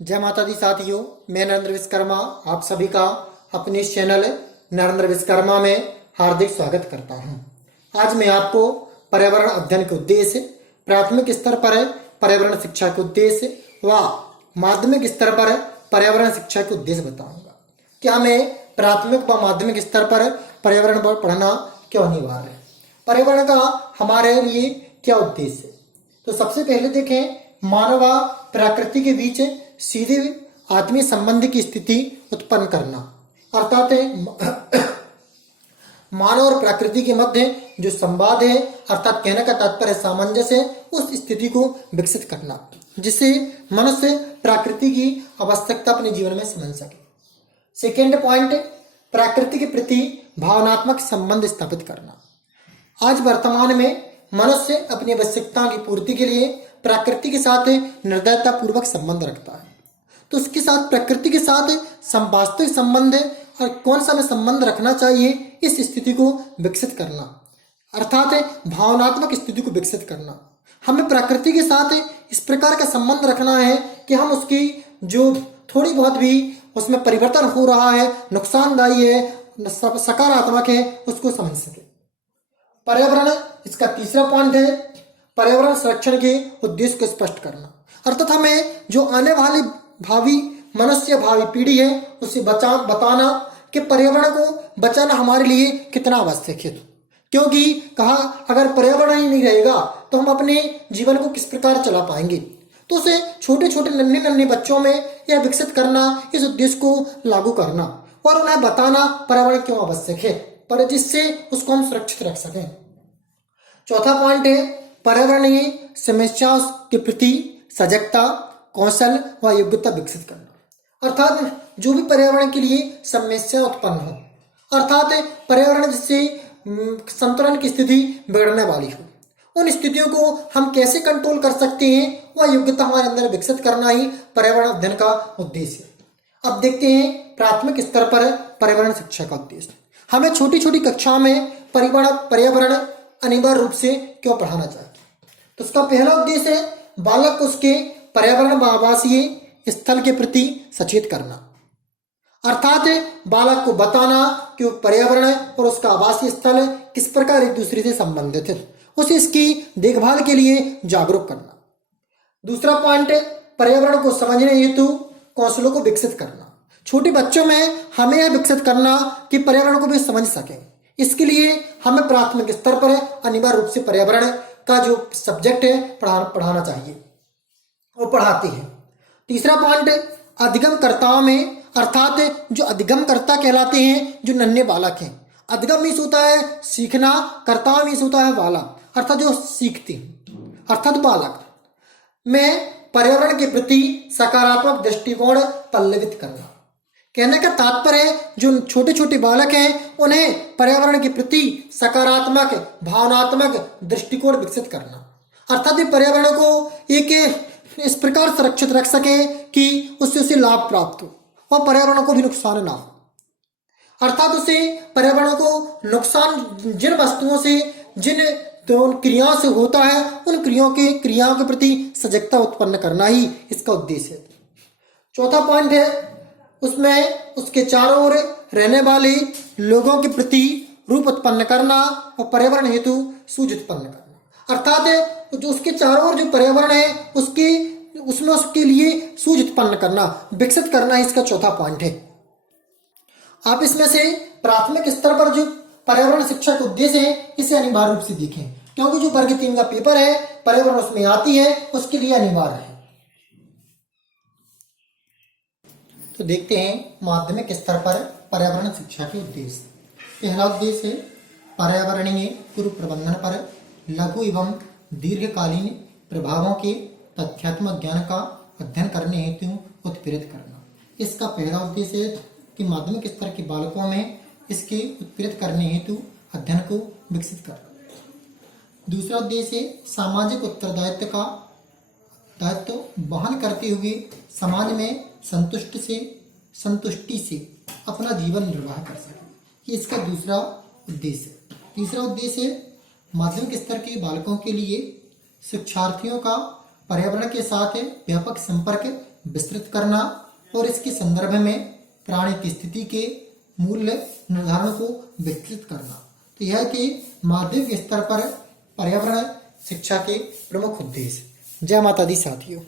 जय माता दी साथियों, मैं नरेंद्र विश्वकर्मा आप सभी का अपने इस चैनल नरेंद्र विश्वकर्मा में हार्दिक स्वागत करता हूं। आज मैं आपको पर्यावरण अध्ययन के उद्देश्य, प्राथमिक स्तर पर पर्यावरण शिक्षा के उद्देश्य व माध्यमिक स्तर पर पर्यावरण शिक्षा के उद्देश्य बताऊंगा। क्या हमें प्राथमिक व माध्यमिक स्तर पर पर्यावरण पर पढ़ना क्यों अनिवार्य है, पर्यावरण का हमारे लिए क्या उद्देश्य है। तो सबसे पहले देखें, मानव व प्रकृति के बीच सीधे आत्मीय संबंध की स्थिति उत्पन्न करना, अर्थात मानव और प्रकृति के मध्य जो संवाद है, अर्थात कहने का तात्पर्य सामंजस्य है, उस स्थिति को विकसित करना जिससे मनुष्य प्रकृति की आवश्यकता अपने जीवन में समझ सके। सेकेंड पॉइंट, प्रकृति के प्रति भावनात्मक संबंध स्थापित करना। आज वर्तमान में मनुष्य अपनी आवश्यकता की पूर्ति के लिए प्रकृति के साथ निर्दयता पूर्वक संबंध रखता है। तो उसके साथ, प्रकृति के साथ वास्तविक संबंध और कौन सा में संबंध रखना चाहिए, इस स्थिति को विकसित करना, अर्थात भावनात्मक स्थिति को विकसित करना। हमें प्रकृति के साथ इस प्रकार का संबंध रखना है कि हम उसकी जो थोड़ी बहुत भी उसमें परिवर्तन हो रहा है, नुकसानदायी है, सकारात्मक है, उसको समझ सके। पर्यावरण, इसका तीसरा पॉइंट है पर्यावरण संरक्षण के उद्देश्य को स्पष्ट करना, अर्थात हमें जो आने वाली भावी पीढ़ी है उसे बताना कि पर्यावरण को बचाना हमारे लिए कितना आवश्यक है। क्योंकि कहा, अगर पर्यावरण ही नहीं रहेगा तो हम अपने जीवन को किस प्रकार चला पाएंगे। तो उसे छोटे छोटे नन्हे बच्चों में यह विकसित करना, इस उद्देश्य को लागू करना और उन्हें बताना पर्यावरण क्यों आवश्यक है, पर जिससे उसको हम सुरक्षित रख सकें। चौथा पॉइंट है पर्यावरणीय समस्याओं के प्रति सजगता, कौशल व योग्यता विकसित करना, अर्थात जो भी पर्यावरण के लिए समस्या उत्पन्न हो, अर्थात पर्यावरण जिससे संतुलन की स्थिति बिगड़ने वाली हो, उन स्थितियों को हम कैसे कंट्रोल कर सकते हैं, वह योग्यता हमारे अंदर विकसित करना ही पर्यावरण अध्ययन का उद्देश्य है। अब देखते हैं प्राथमिक स्तर पर पर्यावरण शिक्षा का उद्देश्य। हमें छोटी छोटी कक्षाओं में पर्यावरण अनिवार्य रूप से क्यों पढ़ाना चाहिए। तो उसका पहला उद्देश्य है बालक को उसके पर्यावरण व आवासीय स्थल के प्रति सचेत करना, अर्थात बालक को बताना कि पर्यावरण और उसका आवासीय स्थल किस प्रकार एक दूसरे से संबंधित है, उसे इसकी देखभाल के लिए जागरूक करना। दूसरा पॉइंट, पर्यावरण को समझने हेतु कौशलों को विकसित करना। छोटे बच्चों में हमें यह विकसित करना कि पर्यावरण को भी समझ सकें। इसके लिए हमें प्राथमिक स्तर पर अनिवार्य रूप से पर्यावरण का जो सब्जेक्ट है पढ़ाना चाहिए, वो पढ़ाते हैं। तीसरा पॉइंट, अधिगमकर्ताओं में, अर्थात जो अधिगमकर्ता कहलाते हैं, जो नन्हे बालक हैं। अधिगम मीन्स होता है सीखना, कर्ता मीन्स होता है वाला, अर्थात जो सीखते हैं, अर्थात बालक में पर्यावरण के प्रति सकारात्मक दृष्टिकोण पल्लवित करना। कहने का तात्पर्य जो छोटे छोटे बालक हैं उन्हें पर्यावरण के प्रति सकारात्मक भावनात्मक दृष्टिकोण विकसित करना, अर्थात पर्यावरण को एक इस प्रकार सुरक्षित रख सके कि उससे उसे लाभ प्राप्त हो और पर्यावरण को भी नुकसान ना हो, अर्थात उसे पर्यावरण को नुकसान जिन वस्तुओं से, जिन क्रियाओं से होता है, उन क्रियाओं के प्रति सजगता उत्पन्न करना ही इसका उद्देश्य है। चौथा पॉइंट है उसमें उसके चारों ओर रहने वाले लोगों के प्रति रूप उत्पन्न करना और पर्यावरण हेतु सूझ उत्पन्न करना, अर्थात जो उसके चारों ओर जो पर्यावरण है उसमें उसके लिए सूझ उत्पन्न करना, विकसित करना इसका चौथा पॉइंट है। आप इसमें से प्राथमिक स्तर पर जो पर्यावरण शिक्षा के उद्देश्य है इसे अनिवार्य रूप से देखें, क्योंकि जो वर्ग 3 का पेपर है पर्यावरण उसमें आती है, उसके लिए अनिवार्य है। तो देखते हैं माध्यमिक स्तर पर पर्यावरण शिक्षा के उद्देश्य। पहला उद्देश्य है पर्यावरणीय पूर्व प्रबंधन पर लघु एवं दीर्घकालीन प्रभावों के तथ्यात्मक ज्ञान का अध्ययन करने हेतु उत्प्रेरित करना। इसका पहला उद्देश्य है कि माध्यमिक स्तर के बालकों में इसके उत्प्रेरित करने हेतु अध्ययन को विकसित करना। दूसरा उद्देश्य है सामाजिक उत्तरदायित्व का दायित्व वहन करते हुए समाज में संतुष्टि से अपना जीवन निर्वाह कर सके, ये इसका दूसरा उद्देश्य है। तीसरा उद्देश्य माध्यमिक स्तर के बालकों के लिए शिक्षार्थियों का पर्यावरण के साथ व्यापक संपर्क विस्तृत करना और इसके संदर्भ में प्राणी की स्थिति के मूल्य निर्धारण को विकसित करना। तो यह कि माध्यमिक स्तर पर पर्यावरण शिक्षा के प्रमुख उद्देश्य। जय माता दी साथियों।